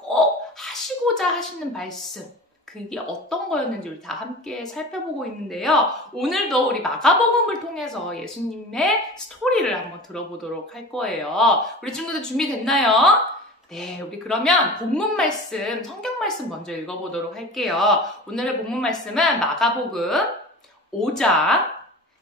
꼭 하시고자 하시는 말씀, 그게 어떤 거였는지 우리 다 함께 살펴보고 있는데요. 오늘도 우리 마가복음을 통해서 예수님의 스토리를 한번 들어보도록 할 거예요. 우리 친구들 준비됐나요? 네, 우리 그러면 본문 말씀, 성경 말씀 먼저 읽어보도록 할게요. 오늘의 본문 말씀은 마가복음 5장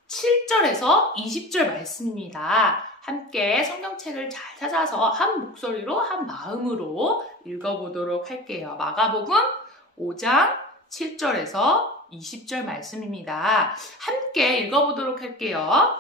7절에서 20절 말씀입니다. 함께 성경책을 잘 찾아서 한 목소리로, 한 마음으로 읽어보도록 할게요. 마가복음 5장 7절에서 20절 말씀입니다. 함께 읽어보도록 할게요.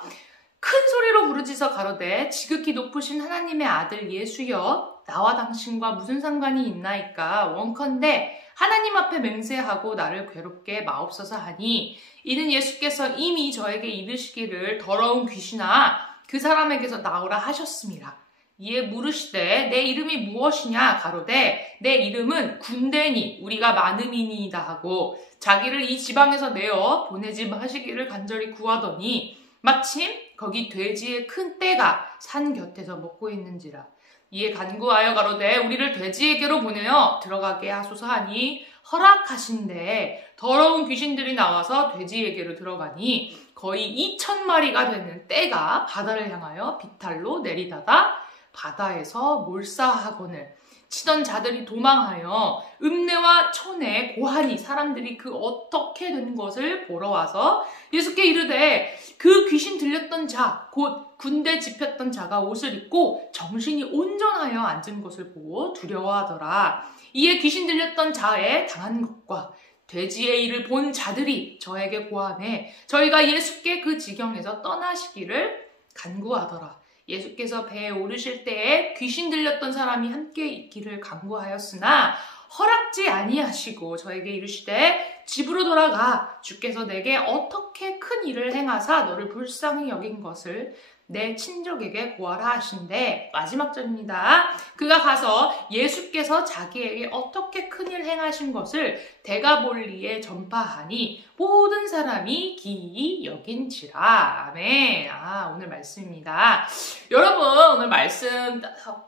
큰 소리로 부르짖어 가로되 지극히 높으신 하나님의 아들 예수여 나와 당신과 무슨 상관이 있나이까 원컨대 하나님 앞에 맹세하고 나를 괴롭게 마옵소서 하니 이는 예수께서 이미 저에게 이르시기를 더러운 귀신아 그 사람에게서 나오라 하셨습니다. 이에 물으시되 내 이름이 무엇이냐 가로되 내 이름은 군대니 우리가 많음이니이다 하고 자기를 이 지방에서 내어 보내지 마시기를 간절히 구하더니 마침 거기 돼지의 큰 떼가 산 곁에서 먹고 있는지라. 이에 간구하여 가로되 우리를 돼지에게로 보내어 들어가게 하소서 하니 허락하신대 더러운 귀신들이 나와서 돼지에게로 들어가니 거의 2,000마리가 되는 떼가 바다를 향하여 비탈로 내리다가 바다에서 몰사하거늘 치던 자들이 도망하여 읍내와 촌에 고하니 사람들이 그 어떻게 된 것을 보러 와서 예수께 이르되 그 귀신 들렸던 자 곧 군대 집혔던 자가 옷을 입고 정신이 온전하여 앉은 것을 보고 두려워하더라. 이에 귀신 들렸던 자의 당한 것과 돼지의 일을 본 자들이 저에게 고하네 저희가 예수께 그 지경에서 떠나시기를 간구하더라. 예수께서 배에 오르실 때에 귀신 들렸던 사람이 함께 있기를 간구하였으나 허락지 아니하시고 저에게 이르시되 집으로 돌아가 주께서 내게 어떻게 큰 일을 행하사 너를 불쌍히 여긴 것을 내 친족에게 고하라 하신대. 마지막 절입니다. 그가 가서 예수께서 자기에게 어떻게 큰일 행하신 것을 데가볼리에 전파하니 모든 사람이 기이 여긴지라. 아멘. 오늘 말씀입니다. 여러분 오늘 말씀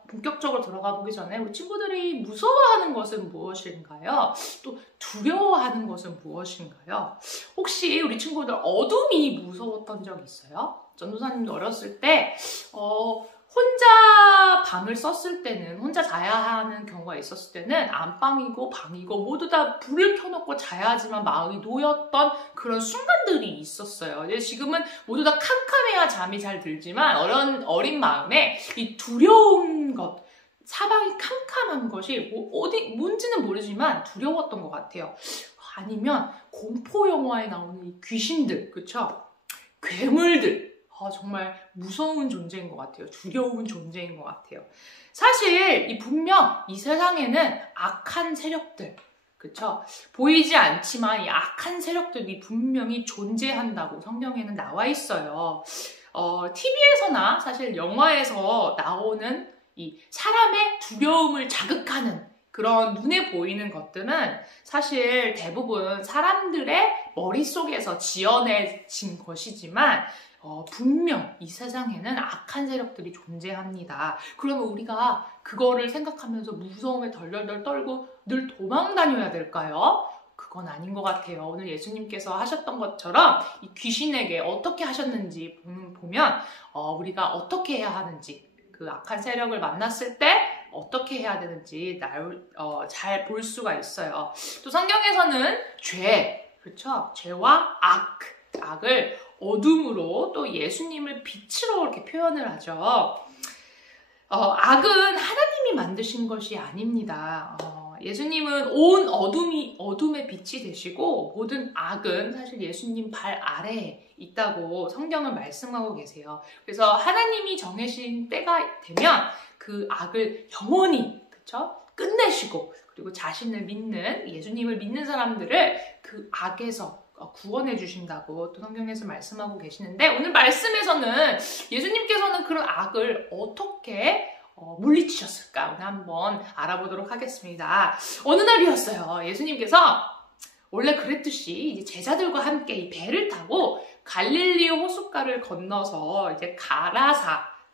본격적으로 들어가 보기 전에 우리 친구들이 무서워하는 것은 무엇인가요? 또 두려워하는 것은 무엇인가요? 혹시 우리 친구들 어둠이 무서웠던 적 있어요? 전도사님도 어렸을 때 혼자 방을 썼을 때는 혼자 자야 하는 경우가 있었을 때는 안방이고 방이고 모두 다 불을 켜놓고 자야 하지만 마음이 놓였던 그런 순간들이 있었어요. 지금은 모두 다 캄캄해야 잠이 잘 들지만 어린 마음에 이 두려운 것 사방이 캄캄한 것이 뭔지는 모르지만 두려웠던 것 같아요. 아니면 공포 영화에 나오는 이 귀신들, 그쵸? 괴물들. 정말 무서운 존재인 것 같아요. 두려운 존재인 것 같아요. 사실 분명 이 세상에는 악한 세력들, 그쵸? 보이지 않지만 이 악한 세력들이 분명히 존재한다고 성경에는 나와 있어요. TV에서나 사실 영화에서 나오는 이 사람의 두려움을 자극하는 그런 눈에 보이는 것들은 사실 대부분 사람들의 머릿속에서 지어내진 것이지만 분명 이 세상에는 악한 세력들이 존재합니다. 그러면 우리가 그거를 생각하면서 무서움에 덜덜덜 떨고 늘 도망 다녀야 될까요? 그건 아닌 것 같아요. 오늘 예수님께서 하셨던 것처럼 이 귀신에게 어떻게 하셨는지 보면 우리가 어떻게 해야 하는지 그 악한 세력을 만났을 때 어떻게 해야 되는지 잘 볼 수가 있어요. 또 성경에서는 죄, 그렇죠? 죄와 악을 어둠으로 또 예수님을 빛으로 이렇게 표현을 하죠. 악은 하나님이 만드신 것이 아닙니다. 예수님은 온 어둠의 빛이 되시고 모든 악은 사실 예수님 발 아래에 있다고 성경은 말씀하고 계세요. 그래서 하나님이 정해진 때가 되면 그 악을 영원히 끝내시고 그리고 자신을 믿는 예수님을 믿는 사람들을 그 악에서 구원해 주신다고 또 성경에서 말씀하고 계시는데 오늘 말씀에서는 예수님께서는 그런 악을 어떻게 물리치셨을까 오늘 한번 알아보도록 하겠습니다. 어느 날이었어요. 예수님께서 원래 그랬듯이 이제 제자들과 함께 이 배를 타고 갈릴리 호숫가를 건너서 이제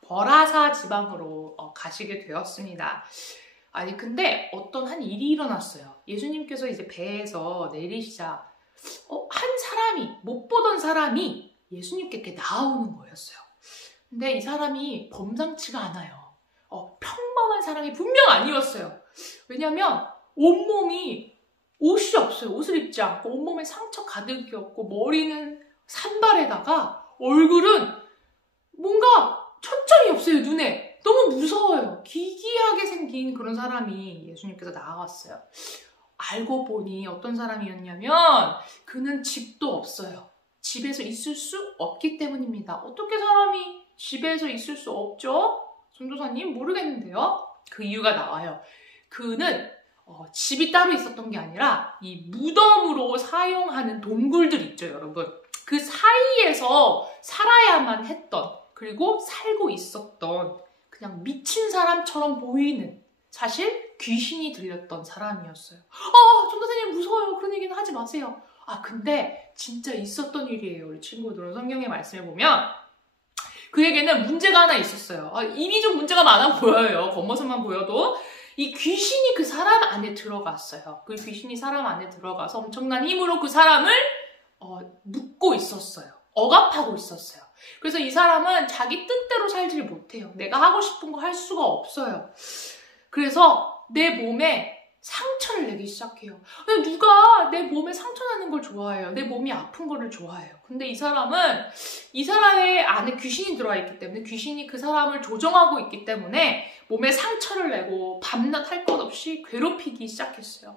버라사 지방으로 가시게 되었습니다. 아니 근데 어떤 한 일이 일어났어요. 예수님께서 이제 배에서 내리시자 한 사람이, 못 보던 사람이 예수님께 이렇게 나오는 거였어요. 근데 이 사람이 범상치가 않아요. 평범한 사람이 분명 아니었어요. 왜냐면 온몸이 옷이 없어요. 옷을 입지 않고 온몸에 상처 가득이었고 머리는 산발에다가 얼굴은 뭔가 초점이 없어요. 눈에. 너무 무서워요. 기괴하게 생긴 그런 사람이 예수님께서 나왔어요. 알고 보니 어떤 사람이었냐면 그는 집도 없어요. 집에서 있을 수 없기 때문입니다. 어떻게 사람이 집에서 있을 수 없죠? 전도사님 모르겠는데요. 그 이유가 나와요. 그는 집이 따로 있었던 게 아니라 이 무덤으로 사용하는 동굴들 있죠, 여러분. 그 사이에서 살아야만 했던, 그리고 살고 있었던 그냥 미친 사람처럼 보이는, 사실 귀신이 들렸던 사람이었어요. 전도사님 무서워요. 그런 얘기는 하지 마세요. 근데 진짜 있었던 일이에요. 우리 친구들은 성경의 말씀에 보면 그에게는 문제가 하나 있었어요. 이미 좀 문제가 많아 보여요. 겉모습만 보여도. 이 귀신이 그 사람 안에 들어갔어요. 그 귀신이 사람 안에 들어가서 엄청난 힘으로 그 사람을 묶고 있었어요. 억압하고 있었어요. 그래서 이 사람은 자기 뜻대로 살지 못해요. 내가 하고 싶은 거 할 수가 없어요. 그래서 내 몸에 상처를 내기 시작해요. 근데 누가 내 몸에 상처 나는 걸 좋아해요? 내 몸이 아픈 거를 좋아해요. 근데 이 사람은 이 사람의 안에 귀신이 들어와 있기 때문에, 귀신이 그 사람을 조종하고 있기 때문에 몸에 상처를 내고 밤낮 할 것 없이 괴롭히기 시작했어요.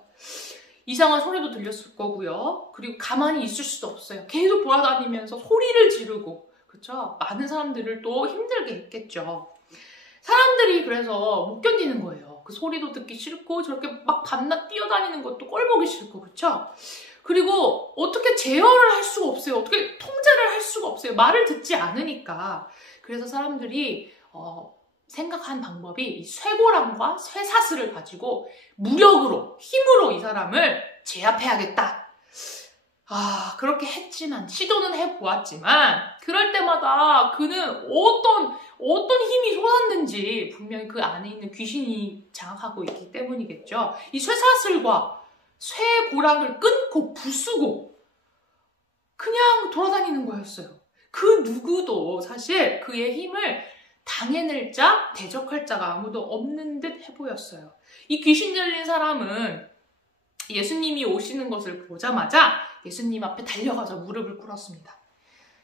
이상한 소리도 들렸을 거고요. 그리고 가만히 있을 수도 없어요. 계속 돌아다니면서 소리를 지르고, 그렇죠? 많은 사람들을 또 힘들게 했겠죠. 사람들이 그래서 못 견디는 거예요. 그 소리도 듣기 싫고 저렇게 막 밤낮 뛰어다니는 것도 꼴보기 싫고, 그렇죠? 그리고 어떻게 제어를 할 수가 없어요. 어떻게 통제를 할 수가 없어요. 말을 듣지 않으니까. 그래서 사람들이 생각한 방법이 이 쇠고랑과 쇠사슬을 가지고 무력으로, 힘으로 이 사람을 제압해야겠다. 그렇게 했지만, 시도는 해보았지만, 그럴 때마다 그는 어떤 힘이 솟았는지 분명히 그 안에 있는 귀신이 장악하고 있기 때문이겠죠. 이 쇠사슬과 쇠고랑을 끊고 부수고 그냥 돌아다니는 거였어요. 그 누구도 사실 그의 힘을 당해낼 자, 대적할 자가 아무도 없는 듯 해보였어요. 이 귀신 들린 사람은 예수님이 오시는 것을 보자마자 예수님 앞에 달려가서 무릎을 꿇었습니다.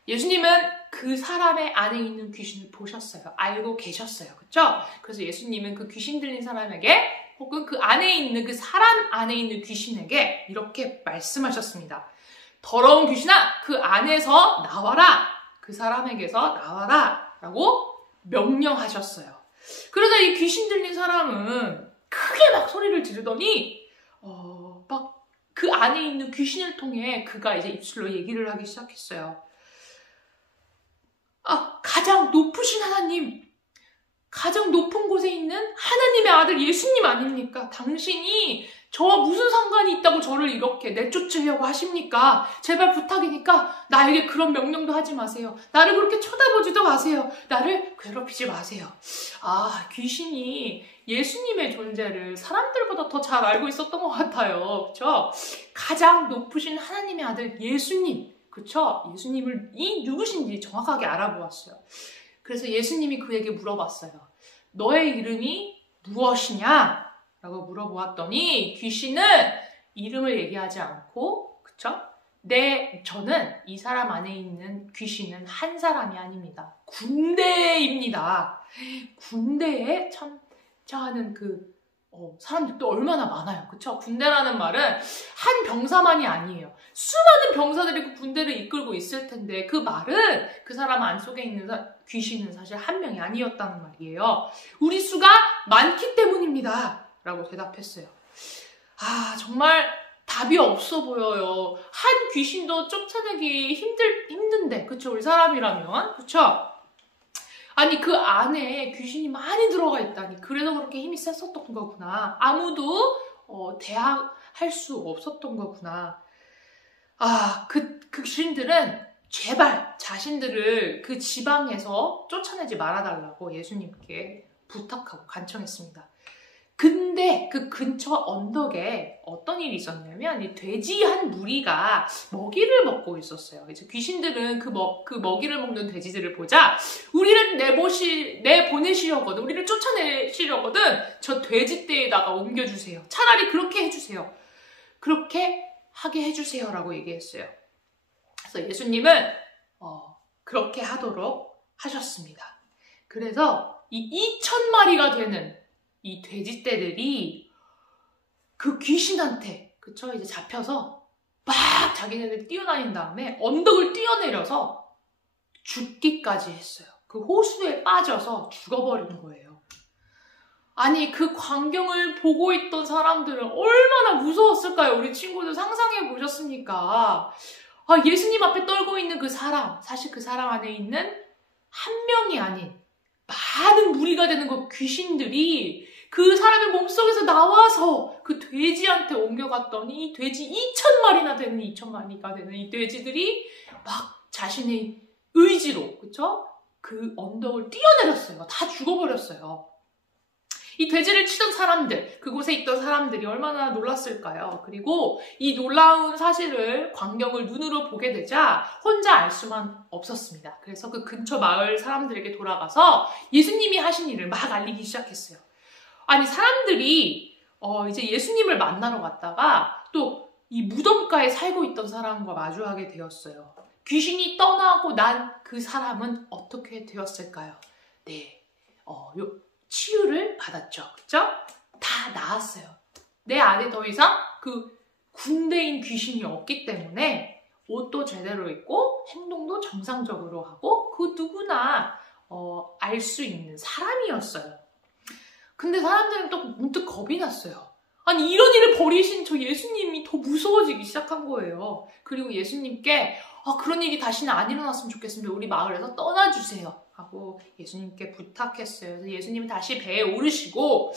예수님은 그 사람의 안에 있는 귀신을 보셨어요. 알고 계셨어요. 그렇죠? 그래서 예수님은 그 귀신 들린 사람에게, 혹은 그 안에 있는, 그 사람 안에 있는 귀신에게 이렇게 말씀하셨습니다. 더러운 귀신아, 그 안에서 나와라. 그 사람에게서 나와라. 라고 명령하셨어요. 그래서 이 귀신 들린 사람은 크게 막 소리를 지르더니 막 그 안에 있는 귀신을 통해 그가 이제 입술로 얘기를 하기 시작했어요. 가장 높으신 하나님, 가장 높은 곳에 있는 하나님의 아들 예수님 아닙니까? 당신이 저와 무슨 상관이 있다고 저를 이렇게 내쫓으려고 하십니까? 제발 부탁이니까 나에게 그런 명령도 하지 마세요. 나를 그렇게 쳐다보지도 마세요. 나를 괴롭히지 마세요. 귀신이 예수님의 존재를 사람들보다 더 잘 알고 있었던 것 같아요. 그렇죠? 가장 높으신 하나님의 아들 예수님, 그렇죠? 예수님을 누구신지 정확하게 알아보았어요. 그래서 예수님이 그에게 물어봤어요. 너의 이름이 무엇이냐? 라고 물어보았더니 귀신은 이름을 얘기하지 않고, 그쵸? 저는 이 사람 안에 있는 귀신은 한 사람이 아닙니다. 군대입니다. 군대에 참여하는 사람들도 얼마나 많아요. 그쵸? 군대라는 말은 한 병사만이 아니에요. 수많은 병사들이 그 군대를 이끌고 있을 텐데, 그 말은 그 사람 안속에 있는 귀신은 사실 한 명이 아니었다는 말이에요. 우리 수가 많기 때문입니다. 라고 대답했어요. 정말 답이 없어 보여요. 한 귀신도 쫓아내기 힘든데, 그쵸? 우리 사람이라면, 그쵸? 아니, 그 안에 귀신이 많이 들어가 있다니. 그래서 그렇게 힘이 셌었던 거구나. 아무도 대항할 수 없었던 거구나. 그 귀신들은 제발 자신들을 그 지방에서 쫓아내지 말아달라고 예수님께 부탁하고 간청했습니다. 근데 근데 그 근처 언덕에 어떤 일이 있었냐면 이 돼지 한 무리가 먹이를 먹고 있었어요. 이제 귀신들은 그 먹이를 먹는 돼지들을 보자 우리를 내보내시려거든, 우리를 쫓아내시려거든 저 돼지떼에다가 옮겨주세요. 차라리 그렇게 해주세요. 그렇게 하게 해주세요라고 얘기했어요. 그래서 예수님은 그렇게 하도록 하셨습니다. 그래서 이 2,000마리가 되는 이 돼지떼들이 그 귀신한테, 그쵸? 이제 잡혀서 막 자기네들 뛰어다닌 다음에 언덕을 뛰어내려서 죽기까지 했어요. 그 호수에 빠져서 죽어버린 거예요. 아니, 그 광경을 보고 있던 사람들은 얼마나 무서웠을까요? 우리 친구들 상상해 보셨습니까? 예수님 앞에 떨고 있는 그 사람, 사실 그 사람 안에 있는 한 명이 아닌 많은 무리가 되는 그 귀신들이 그 사람의 몸속에서 나와서 그 돼지한테 옮겨갔더니 돼지 2,000마리나 되는 2,000마리가 되는 이 돼지들이 막 자신의 의지로, 그쵸? 그 언덕을 뛰어내렸어요. 다 죽어버렸어요. 이 돼지를 치던 사람들, 그곳에 있던 사람들이 얼마나 놀랐을까요? 그리고 이 놀라운 사실을, 광경을 눈으로 보게 되자 혼자 알 수만 없었습니다. 그래서 그 근처 마을 사람들에게 돌아가서 예수님이 하신 일을 막 알리기 시작했어요. 아니, 사람들이 이제 예수님을 만나러 갔다가 또 이 무덤가에 살고 있던 사람과 마주하게 되었어요. 귀신이 떠나고 난 그 사람은 어떻게 되었을까요? 네, 치유를 받았죠. 그쵸? 다 나았어요. 내 안에 더 이상 그 군대인 귀신이 없기 때문에 옷도 제대로 입고 행동도 정상적으로 하고 그 누구나 알 수 있는 사람이었어요. 근데 사람들은 또 문득 겁이 났어요. 아니, 이런 일을 벌이신 저 예수님이 더 무서워지기 시작한 거예요. 그리고 예수님께 그런 일이 다시는 안 일어났으면 좋겠습니다. 우리 마을에서 떠나주세요. 하고 예수님께 부탁했어요. 그래서 예수님은 다시 배에 오르시고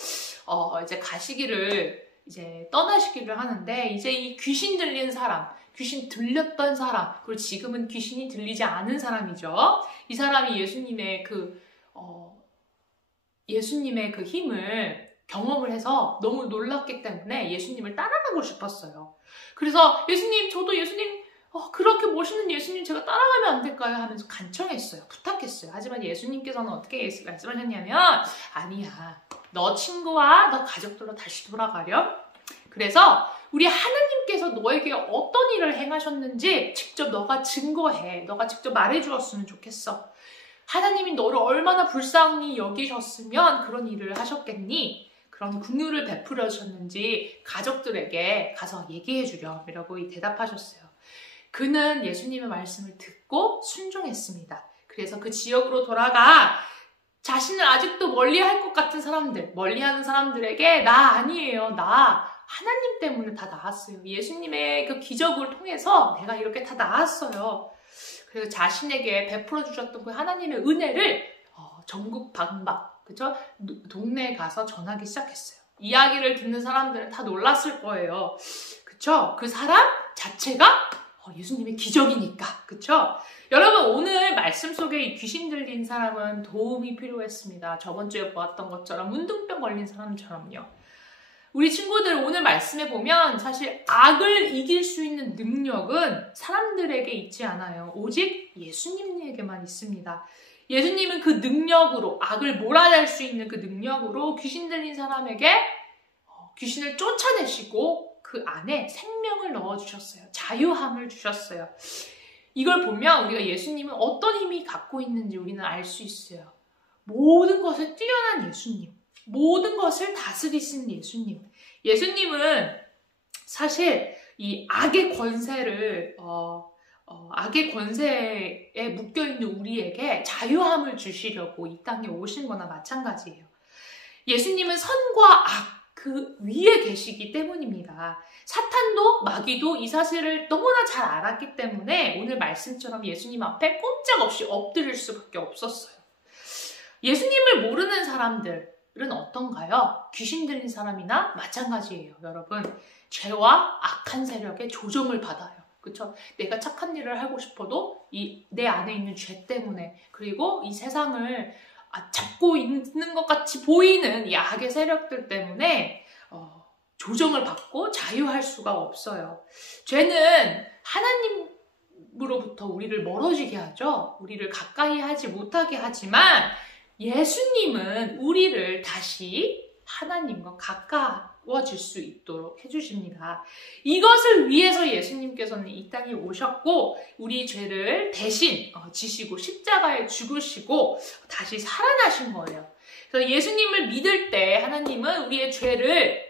이제 가시기를, 이제 떠나시기를 하는데, 이제 이 귀신 들린 사람, 귀신 들렸던 사람, 그리고 지금은 귀신이 들리지 않은 사람이죠. 이 사람이 예수님의 그 힘을 경험을 해서 너무 놀랐기 때문에 예수님을 따라가고 싶었어요. 그래서 저도 예수님, 그렇게 멋있는 예수님 제가 따라가면 안 될까요? 하면서 간청했어요. 부탁했어요. 하지만 예수님께서는 어떻게 말씀하셨냐면, 아니야, 너 친구와 너 가족들로 다시 돌아가렴. 그래서 우리 하나님께서 너에게 어떤 일을 행하셨는지 직접 너가 증거해. 너가 직접 말해주었으면 좋겠어. 하나님이 너를 얼마나 불쌍히 여기셨으면 그런 일을 하셨겠니? 그런 긍휼을 베풀어 주셨는지 가족들에게 가서 얘기해 주렴이라고 대답하셨어요. 그는 예수님의 말씀을 듣고 순종했습니다. 그래서 그 지역으로 돌아가 자신을 아직도 멀리할 것 같은 사람들, 멀리하는 사람들에게 나 아니에요. 나 하나님 때문에 다 나았어요. 예수님의 그 기적을 통해서 내가 이렇게 다 나았어요. 그래서 자신에게 베풀어 주셨던 그 하나님의 은혜를 전국 방방, 그쵸? 동네에 가서 전하기 시작했어요. 이야기를 듣는 사람들은 다 놀랐을 거예요. 그쵸? 그 사람 자체가 예수님의 기적이니까. 그쵸? 여러분, 오늘 말씀 속에 이 귀신 들린 사람은 도움이 필요했습니다. 저번 주에 보았던 것처럼 문둥병 걸린 사람처럼요. 우리 친구들, 오늘 말씀에 보면 사실 악을 이길 수 있는 능력은 사람들에게 있지 않아요. 오직 예수님에게만 있습니다. 예수님은 그 능력으로, 악을 몰아낼 수 있는 그 능력으로 귀신 들린 사람에게 귀신을 쫓아내시고 그 안에 생명을 넣어주셨어요. 자유함을 주셨어요. 이걸 보면 우리가 예수님은 어떤 힘이 갖고 있는지 우리는 알 수 있어요. 모든 것에 뛰어난 예수님, 모든 것을 다스리신 예수님. 예수님은 사실 이 악의 권세를 악의 권세에 묶여있는 우리에게 자유함을 주시려고 이 땅에 오신 거나 마찬가지예요. 예수님은 선과 악, 그 위에 계시기 때문입니다. 사탄도 마귀도 이 사실을 너무나 잘 알았기 때문에 오늘 말씀처럼 예수님 앞에 꼼짝없이 엎드릴 수밖에 없었어요. 예수님을 모르는 사람들은 어떤가요? 귀신 들린 사람이나 마찬가지예요. 여러분, 죄와 악한 세력의 조종을 받아요. 그쵸? 내가 착한 일을 하고 싶어도 내 안에 있는 죄 때문에, 그리고 이 세상을 잡고 있는 것 같이 보이는 이 악의 세력들 때문에 조정을 받고 자유할 수가 없어요. 죄는 하나님으로부터 우리를 멀어지게 하죠. 우리를 가까이 하지 못하게 하지만 예수님은 우리를 다시 하나님과 가까워질 수 있도록 해주십니다. 이것을 위해서 예수님께서는 이 땅에 오셨고 우리 죄를 대신 지시고 십자가에 죽으시고 다시 살아나신 거예요. 그래서 예수님을 믿을 때 하나님은 우리의 죄를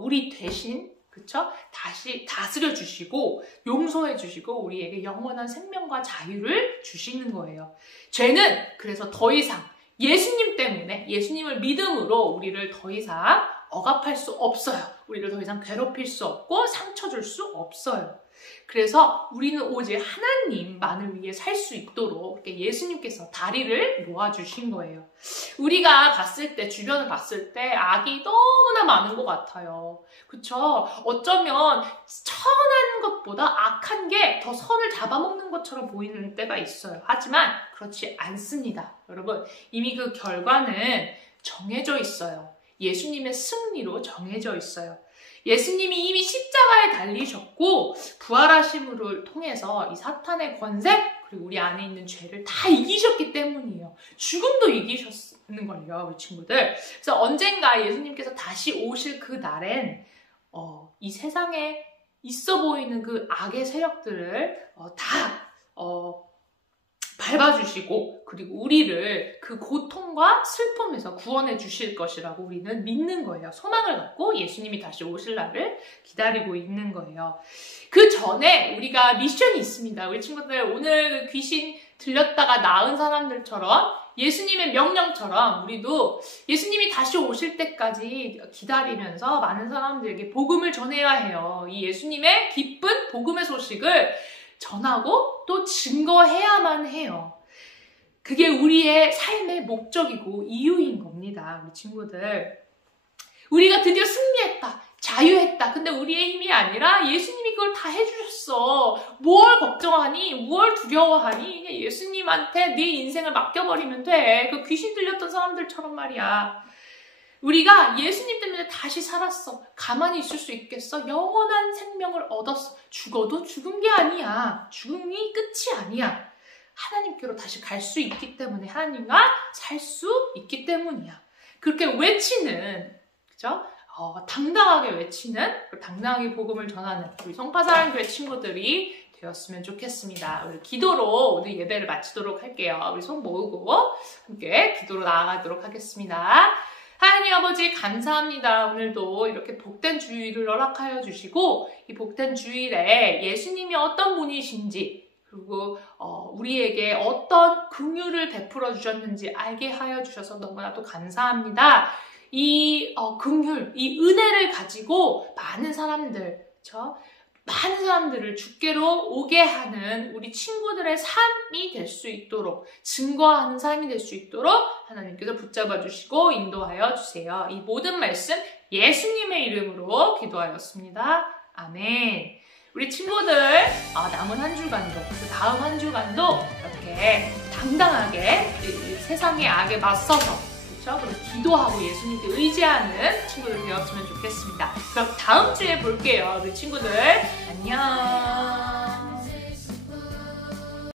우리 대신 그쵸? 다시 다스려 주시고 용서해 주시고 우리에게 영원한 생명과 자유를 주시는 거예요. 죄는 그래서 더 이상 예수님 때문에 예수님을 믿음으로 우리를 더 이상 억압할 수 없어요. 우리를 더 이상 괴롭힐 수 없고 상처 줄 수 없어요. 그래서 우리는 오직 하나님만을 위해 살 수 있도록 예수님께서 다리를 놓아주신 거예요. 우리가 봤을 때, 주변을 봤을 때 악이 너무나 많은 것 같아요. 그쵸? 어쩌면 선한 것보다 악한 게 더 선을 잡아먹는 것처럼 보이는 때가 있어요. 하지만 그렇지 않습니다. 여러분, 이미 그 결과는 정해져 있어요. 예수님의 승리로 정해져 있어요. 예수님이 이미 십자가에 달리셨고 부활하심을 통해서 이 사탄의 권세 그리고 우리 안에 있는 죄를 다 이기셨기 때문이에요. 죽음도 이기셨는 걸요, 우리 친구들. 그래서 언젠가 예수님께서 다시 오실 그 날엔 이 세상에 있어 보이는 그 악의 세력들을 다 밟아주시고 그리고 우리를 그 고통과 슬픔에서 구원해 주실 것이라고 우리는 믿는 거예요. 소망을 갖고 예수님이 다시 오실 날을 기다리고 있는 거예요. 그 전에 우리가 미션이 있습니다. 우리 친구들 오늘 귀신 들렸다가 나은 사람들처럼 예수님의 명령처럼 우리도 예수님이 다시 오실 때까지 기다리면서 많은 사람들에게 복음을 전해야 해요. 이 예수님의 기쁜 복음의 소식을 전하고 또 증거해야만 해요. 그게 우리의 삶의 목적이고 이유인 겁니다. 우리 친구들. 우리가 드디어 승리했다. 자유했다. 근데 우리의 힘이 아니라 예수님이 그걸 다 해주셨어. 뭘 걱정하니? 뭘 두려워하니? 그냥 예수님한테 네 인생을 맡겨버리면 돼. 그 귀신 들렸던 사람들처럼 말이야. 우리가 예수님 때문에 다시 살았어. 가만히 있을 수 있겠어? 영원한 생명을 얻었어. 죽어도 죽은 게 아니야. 죽음이 끝이 아니야. 하나님께로 다시 갈 수 있기 때문에 하나님과 살 수 있기 때문이야. 그렇게 외치는, 그죠? 당당하게 외치는, 당당하게 복음을 전하는 우리 성파사랑교회 친구들이 되었으면 좋겠습니다. 우리 기도로 오늘 예배를 마치도록 할게요. 우리 손 모으고 함께 기도로 나아가도록 하겠습니다. 하나님 아버지 감사합니다. 오늘도 이렇게 복된 주일을 허락하여 주시고 이 복된 주일에 예수님이 어떤 분이신지 그리고 우리에게 어떤 긍휼을 베풀어 주셨는지 알게 하여 주셔서 너무나도 감사합니다. 이 긍휼, 이 은혜를 가지고 많은 사람들, 그렇죠? 많은 사람들을 주께로 오게 하는 우리 친구들의 삶이 될 수 있도록 증거하는 삶이 될 수 있도록 하나님께서 붙잡아 주시고 인도하여 주세요. 이 모든 말씀 예수님의 이름으로 기도하였습니다. 아멘. 우리 친구들 남은 한 주간도 그 다음 한 주간도 이렇게 당당하게 세상의 악에 맞서서 그리고 기도하고 예수님께 의지하는 친구들 되었으면 좋겠습니다. 그럼 다음 주에 볼게요. 우리 친구들 안녕.